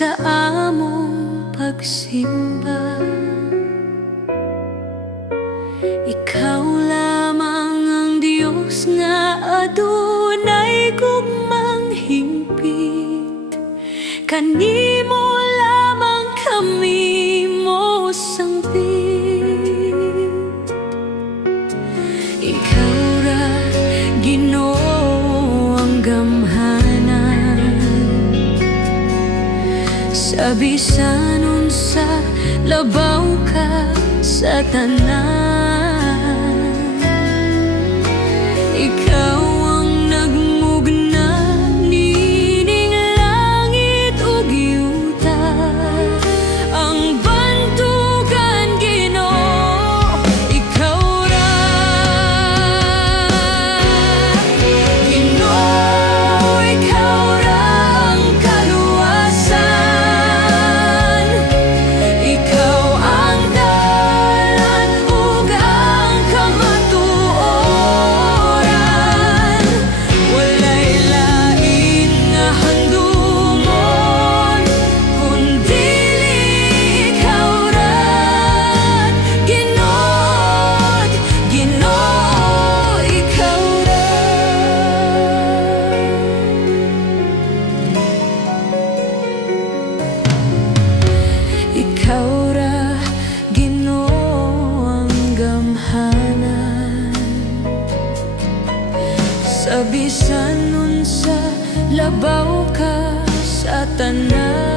sa among pagsimba. Ikaw lamang ang Diyos nga adunay gugmang hingpit. Kanimo lamang kami mo sangpit. Ikaw ra Ginoo ang gamhanan, sa bisan unsa labaw ka sa tanan. Ikaw ang nagmugna nining langit ug yuta, ang bantugan Ginoo. Ikaw ra Ginoo, ikaw ra ang kaluwasan. Ikaw ang dalan ug ang kamatuoran. Walay lain nga handumon kundili ikaw ra. Ginoo, Ginoo, ikaw ra. Ikaw ra Ginoo ang gamhanan, sa bisan unsa labaw ka sa tanan.